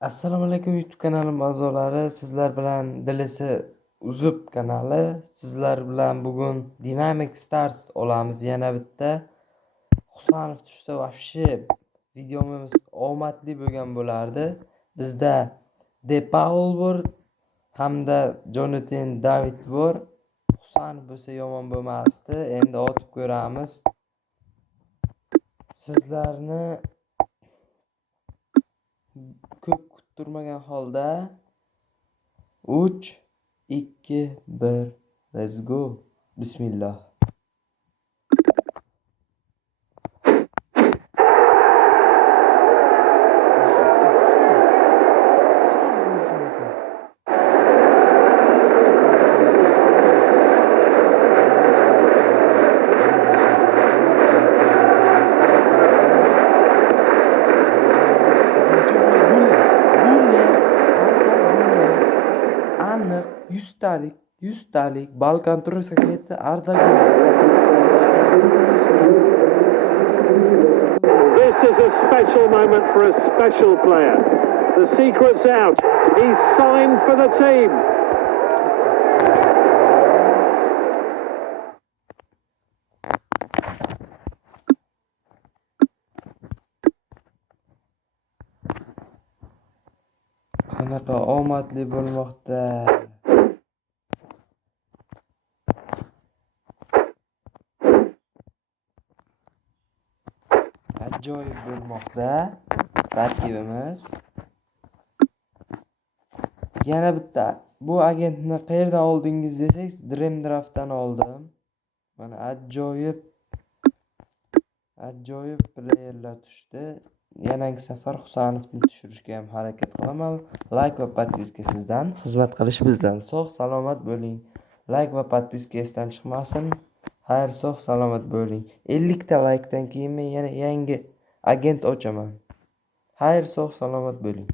Assalomu alaykum YouTube kanalim a'zolari. Sizlar bilan Dilisi Uzib kanali. Sizlar bilan bugun Dynamic Stars olamiz yana bitta. Husanov tushsa vobshe videomiz omadli bo'lgan bo'lardi. Bizda Depaul bor hamda Jonathan David bor. Husanov bo'lsa yomon bo'lmasdi. Endi otib ko'ramiz. Sizlarni ko'p kuttirmagan holda 3, 2, 1, let's go. Bismillah. Aniq 100talik Balkan Turk saketi Arda Güler. This is a special moment for a special player. The secret's out. He's signed for the team. Qanaqa omadli bo'lmoqda. Ajoyib bo'lmoqda tarkibimiz. Yana bitta bu agentni qayerdan oldingiz desangiz, Dream Draft'dan oldim. Mana ajoyib playerlar tushdi. Yangi safar Husanovni tushirishga ham harakat qilaman. Like va podpiska sizdan, xizmat qilish bizdan. Sog' salomat bo'ling. Like va podpiska esdan chiqmasin. Xayr, sog' salomat bo'ling. 50 ta likedan keyin men yana yangi agent ochaman. Xayr, sog' salomat bo'ling.